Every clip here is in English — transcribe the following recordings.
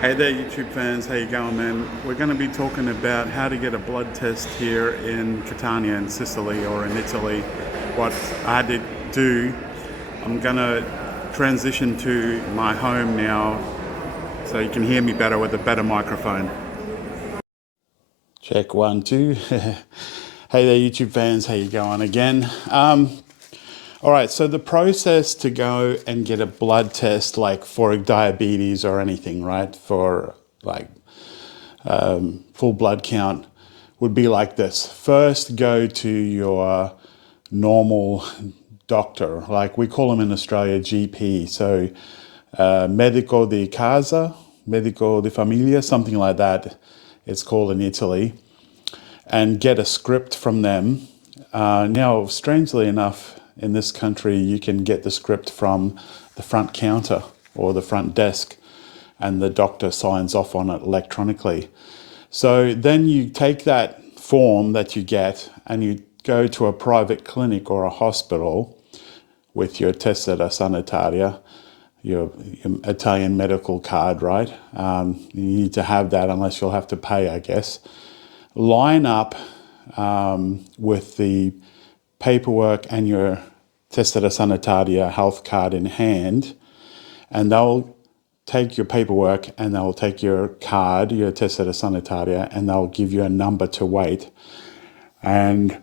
Hey there, YouTube fans. How you going, man? We're going to be talking about how to get a blood test here in Catania, in Sicily, or in Italy. What I had to do. I'm going to transition to my home now, so you can hear me better with a better microphone. Check 1, 2. Hey there, YouTube fans. How you going again? All right, so the process to go and get a blood test, like for diabetes or anything, right, for like full blood count, would be like this. First, go to your normal doctor, like we call them in Australia GP. So medico di casa, medico di famiglia, something like that it's called in Italy, and get a script from them. Now, strangely enough, in this country, you can get the script from the front counter or the front desk, and the doctor signs off on it electronically. So then you take that form that you get and you go to a private clinic or a hospital with your tessera sanitaria, your Italian medical card, right? You need to have that unless you'll have to pay, I guess. Line up with the paperwork and your tessera sanitaria health card in hand, and they'll take your paperwork and they'll take your card, your tessera sanitaria, and they'll give you a number to wait. And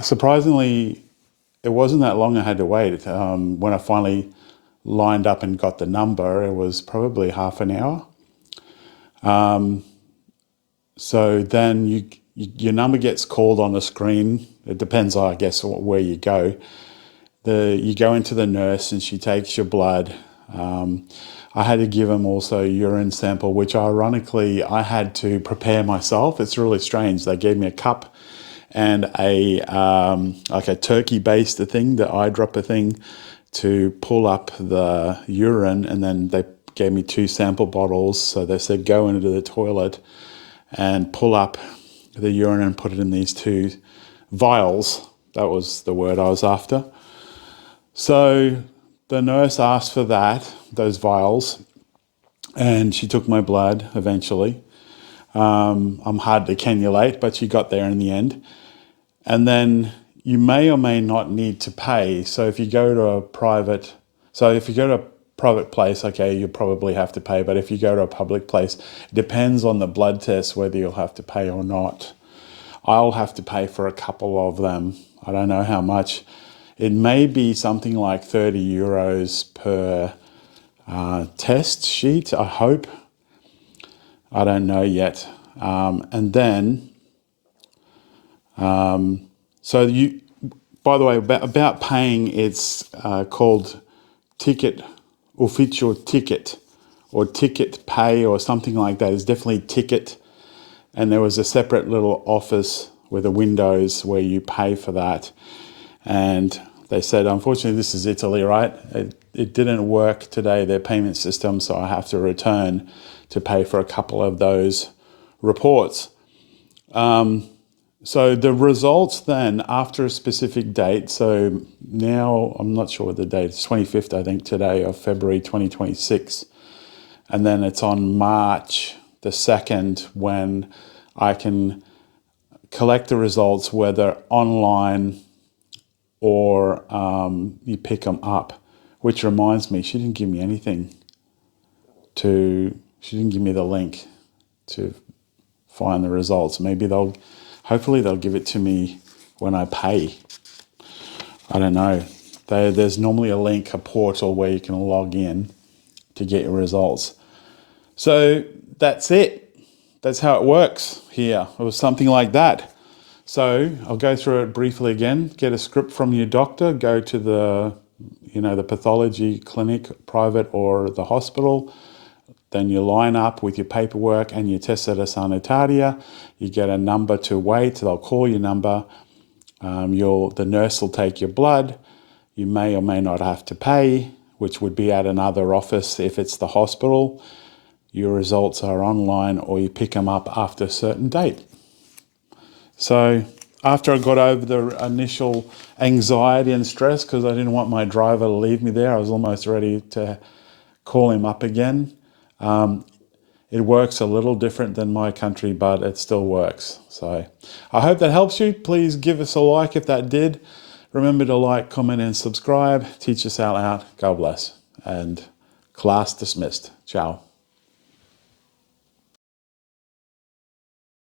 surprisingly, it wasn't that long I had to wait. When I finally lined up and got the number, it was probably half an hour. So then your number gets called on the screen. It depends, I guess, where you go. You go into the nurse and she takes your blood. I had to give them also a urine sample, which ironically I had to prepare myself. It's really strange. They gave me a cup and like a turkey-based thing, the eyedropper thing, to pull up the urine, and then they gave me 2 sample bottles. So they said go into the toilet and pull up the urine and put it in these 2 vials. That was the word I was after. So the nurse asked for those vials, and she took my blood eventually. I'm hard to cannulate, but she got there in the end. And then you may or may not need to pay. So if you go to a private place, okay, you probably have to pay. But if you go to a public place, it depends on the blood test whether you'll have to pay or not. I'll have to pay for a couple of them. I don't know how much. It may be something like 30 euros per test sheet, I hope. I don't know yet. And then, so by the way, about paying, it's called ticket, ufficio ticket, or ticket pay, or something like that. It's definitely ticket. And there was a separate little office with the windows where you pay for that. And they said, unfortunately, this is Italy, right? It didn't work today, their payment system, so I have to return to pay for a couple of those reports. So the results then, after a specific date, so now I'm not sure what the date, it's 25th, I think, today, of February 2026. And then it's on March the 2nd when I can collect the results, whether online or you pick them up. Which reminds me, she didn't give me anything she didn't give me the link to find the results. Hopefully they'll give it to me when I pay. I don't know. There's normally a link, a portal where you can log in to get your results. So that's it. That's how it works here. It was something like that. So I'll go through it briefly again. Get a script from your doctor, go to the pathology clinic, private or the hospital. Then you line up with your paperwork and your tessera sanitaria. You get a number to wait. They'll call your number. The nurse will take your blood. You may or may not have to pay, which would be at another office if it's the hospital. your results are online or you pick them up after a certain date. So after I got over the initial anxiety and stress because I didn't want my driver to leave me there, I was almost ready to call him up again. It works a little different than my country, but it still works. So I hope that helps you. Please give us a like if that did. Remember to like, comment, and subscribe. Teach us out. God bless. And class dismissed. Ciao.